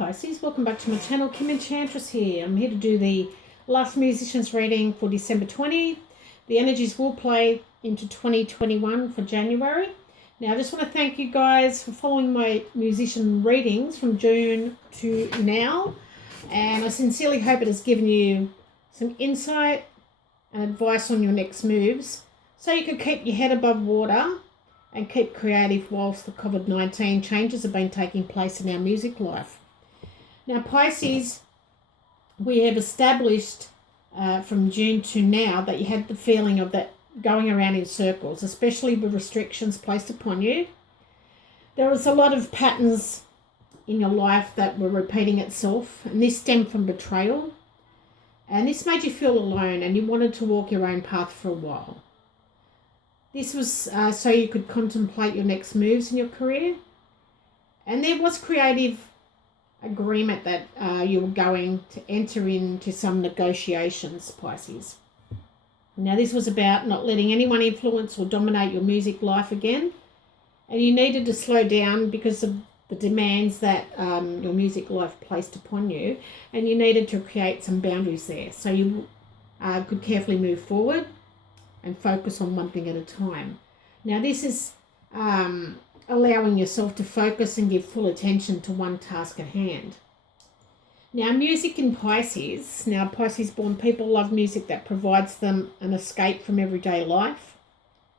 Pisces, welcome back to my channel. Kim Enchantress here. I'm here to do the last musicians reading for December 20. The energies will play into 2021 for January. Now I just want to thank you guys for following my musician readings from June to now, and I sincerely hope it has given you some insight and advice on your next moves so you can keep your head above water and keep creative whilst the COVID-19 changes have been taking place in our music life. Now Pisces, we have established from June to now that you had the feeling of that going around in circles, especially with restrictions placed upon you. There was a lot of patterns in your life that were repeating itself, and this stemmed from betrayal, and this made you feel alone and you wanted to walk your own path for a while. This was so you could contemplate your next moves in your career, and there was creative agreement that you were going to enter into some negotiations, Pisces. Now this was about not letting anyone influence or dominate your music life again, and you needed to slow down because of the demands that your music life placed upon you, and you needed to create some boundaries there so you could carefully move forward and focus on one thing at a time. Now this is allowing yourself to focus and give full attention to one task at hand. Now music in Pisces, Pisces born people love music that provides them an escape from everyday life.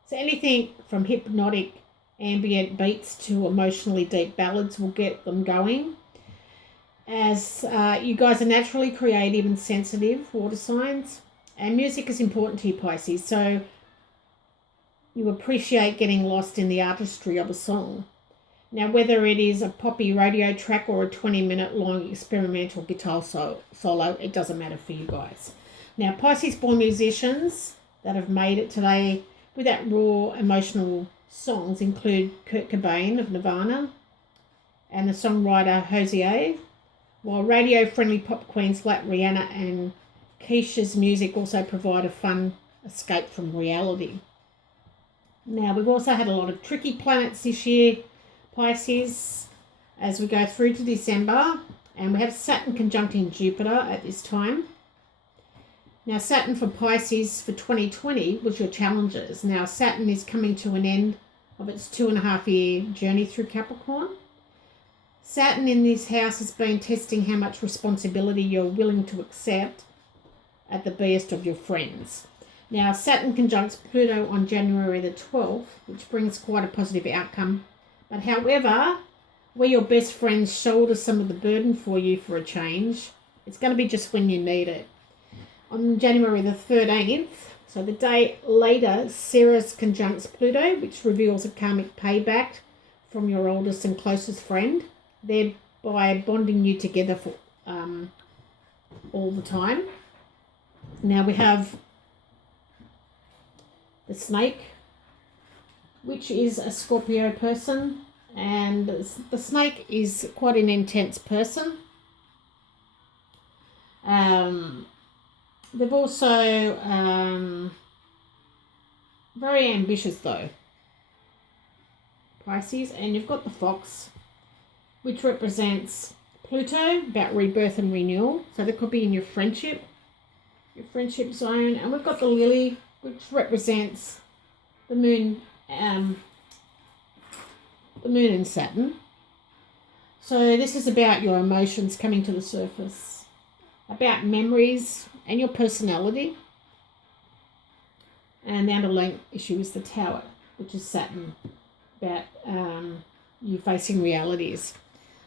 So anything from hypnotic ambient beats to emotionally deep ballads will get them going. As you guys are naturally creative and sensitive, water signs, and music is important to you, Pisces, so you appreciate getting lost in the artistry of a song. Now, whether it is a poppy radio track or a 20-minute long experimental guitar solo, it doesn't matter for you guys. Now, Pisces-born musicians that have made it today with that raw, emotional songs include Kurt Cobain of Nirvana and the songwriter Hosea, while radio-friendly pop queens like Rihanna and Keisha's music also provide a fun escape from reality. Now, we've also had a lot of tricky planets this year, Pisces, as we go through to December, and we have Saturn conjuncting Jupiter at this time. Now, Saturn for Pisces for 2020 was your challenges. Now, Saturn is coming to an end of its 2.5-year journey through Capricorn. Saturn in this house has been testing how much responsibility you're willing to accept at the best of your friends. Now, Saturn conjuncts Pluto on January the 12th, which brings quite a positive outcome. But however, where your best friends shoulder some of the burden for you for a change, it's going to be just when you need it. On January the 13th, so the day later, Ceres conjuncts Pluto, which reveals a karmic payback from your oldest and closest friend, thereby bonding you together for all the time. Now we have the snake, which is a Scorpio person, and the snake is quite an intense person. They've also very ambitious though, Pisces, and you've got the fox, which represents Pluto, about rebirth and renewal, so that could be in your friendship zone. And we've got the lily, which represents the moon and Saturn. So this is about your emotions coming to the surface, about memories and your personality. And the underlying issue is the Tower, which is Saturn, about you facing realities.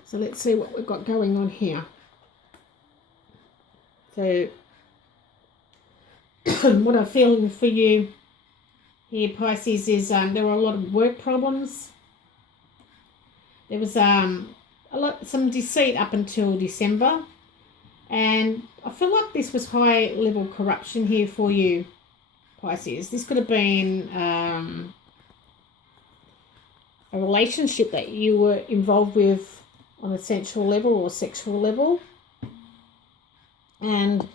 So let's see what we've got going on here. So what I'm feeling for you here, Pisces, is there were a lot of work problems. There was some deceit up until December, and I feel like this was high level corruption here for you, Pisces. This could have been a relationship that you were involved with on a sensual level or sexual level, and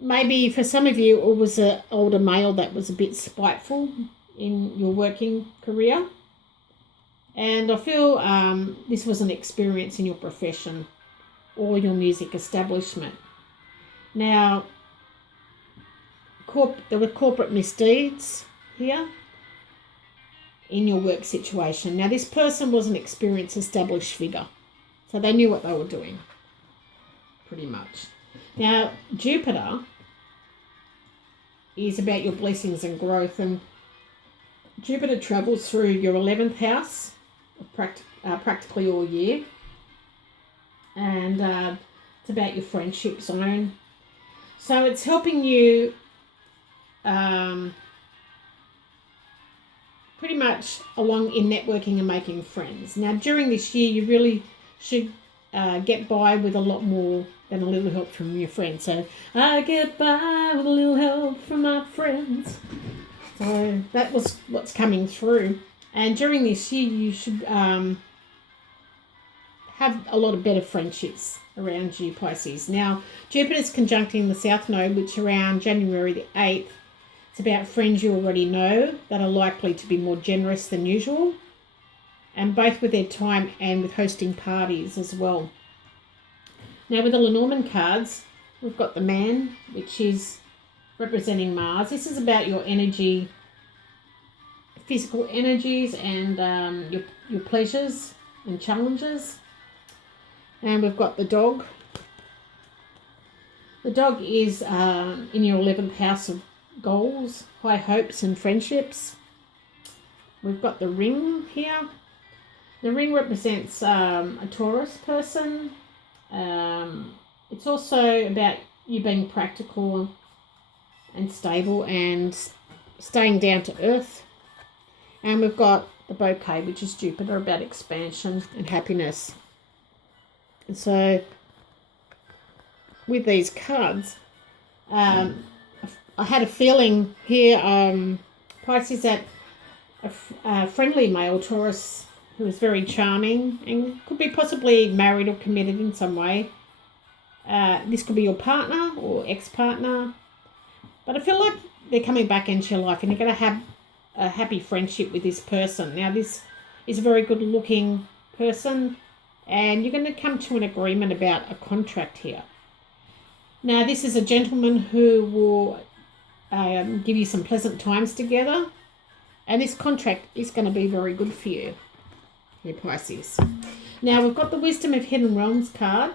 maybe for some of you it was an older male that was a bit spiteful in your working career, And I feel this was an experience in your profession or your music establishment. Now, there were corporate misdeeds here in your work situation. Now, this person was an experienced, established figure. So they knew what they were doing, pretty much. Now, Jupiter is about your blessings and growth. And Jupiter travels through your 11th house practically all year. And it's about your friendship zone. So it's helping you pretty much along in networking and making friends. Now, during this year, you really should get by with a lot more than a little help from your friends. So, I get by with a little help from my friends. So that was what's coming through. And during this year, you should have a lot of better friendships around you, Pisces. Now, Jupiter's conjuncting the South Node, which around January the 8th, it's about friends you already know that are likely to be more generous than usual, and both with their time and with hosting parties as well. Now, with the Lenormand cards, we've got the Man, which is representing Mars. This is about your energy, physical energies, and your pleasures and challenges. And we've got the Dog. The Dog is in your 11th house of goals, high hopes and friendships. We've got the Ring here. The Ring represents a Taurus person. It's also about you being practical and stable and staying down to earth. And we've got the Bouquet, which is Jupiter, about expansion and happiness. And so with these cards, I had a feeling here, Pisces, that a friendly male Taurus who is very charming and could be possibly married or committed in some way. This could be your partner or ex-partner. But I feel like they're coming back into your life and you're going to have a happy friendship with this person. Now, this is a very good-looking person and you're going to come to an agreement about a contract here. Now, this is a gentleman who will give you some pleasant times together, and this contract is going to be very good for you, here, Pisces. Now, we've got the Wisdom of Hidden Realms card,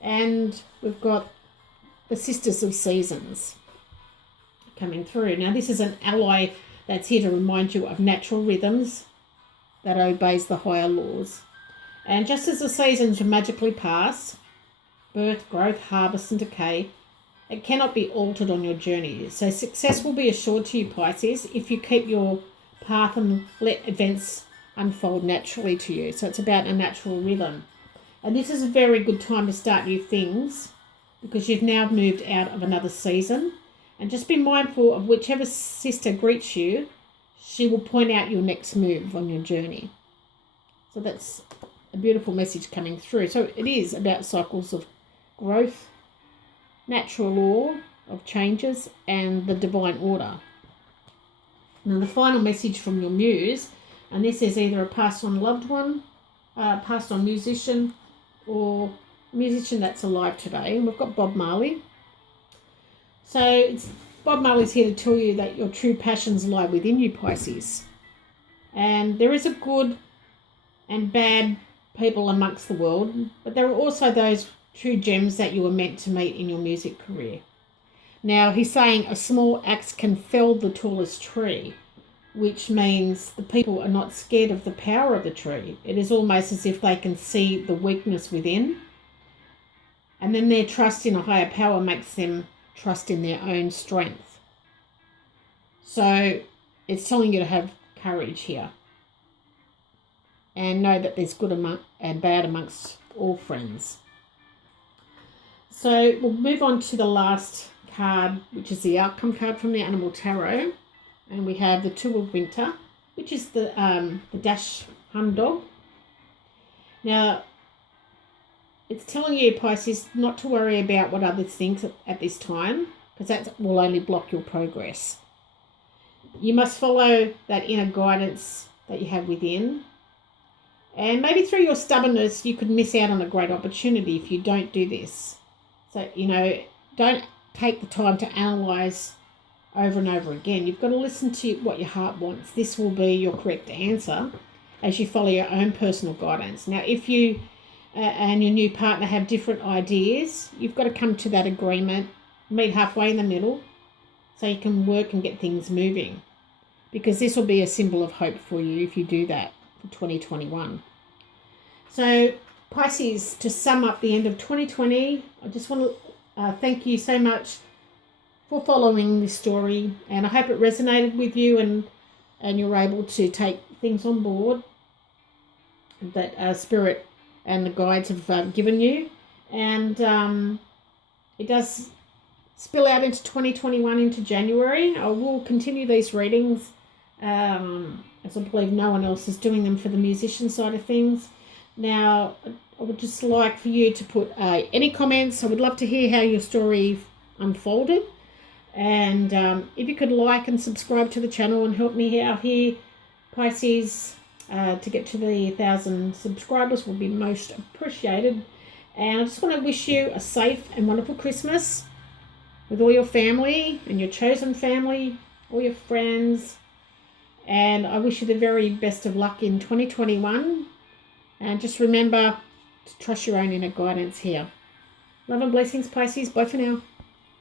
and we've got the Sisters of Seasons coming through. Now, this is an ally that's here to remind you of natural rhythms that obeys the higher laws. And just as the seasons magically pass, birth, growth, harvest and decay, it cannot be altered on your journey. So success will be assured to you, Pisces, if you keep your path and let events unfold naturally to you. So it's about a natural rhythm. And this is a very good time to start new things because you've now moved out of another season. And just be mindful of whichever sister greets you, she will point out your next move on your journey. So that's a beautiful message coming through. So it is about cycles of growth, natural law of changes, and the divine order. Now, the final message from your muse, and this is either a passed on loved one, passed on musician, or a musician that's alive today. And we've got Bob Marley. So Bob Marley's here to tell you that your true passions lie within you, Pisces. And there is a good and bad people amongst the world, but there are also those true gems that you were meant to meet in your music career. Now, he's saying a small axe can fell the tallest tree, which means the people are not scared of the power of the tree. It is almost as if they can see the weakness within, and then their trust in a higher power makes them trust in their own strength. So it's telling you to have courage here and know that there's good and bad amongst all friends. So we'll move on to the last card, which is the outcome card from the Animal Tarot. And we have the Two of Winter, which is the Dash Hun dog. Now, it's telling you, Pisces, not to worry about what others think at this time, because that will only block your progress. You must follow that inner guidance that you have within, And maybe through your stubbornness, you could miss out on a great opportunity if you don't do this. So, don't take the time to analyse over and over again. You've got to listen to what your heart wants. This will be your correct answer as you follow your own personal guidance. Now, if you and your new partner have different ideas, you've got to come to that agreement, meet halfway in the middle, so you can work and get things moving. Because this will be a symbol of hope for you if you do that for 2021. So, Pisces, to sum up the end of 2020, I just want to thank you so much for following this story, and I hope it resonated with you and you're able to take things on board that Spirit and the guides have given you. And it does spill out into 2021, into January. I will continue these readings as I believe no one else is doing them for the musician side of things. Now, I would just like for you to put any comments. I would love to hear how your story unfolded. And if you could like and subscribe to the channel and help me out here, Pisces, to get to the 1,000 subscribers would be most appreciated. And I just want to wish you a safe and wonderful Christmas with all your family and your chosen family, all your friends. And I wish you the very best of luck in 2021. And just remember to trust your own inner guidance here. Love and blessings, Pisces. Bye for now.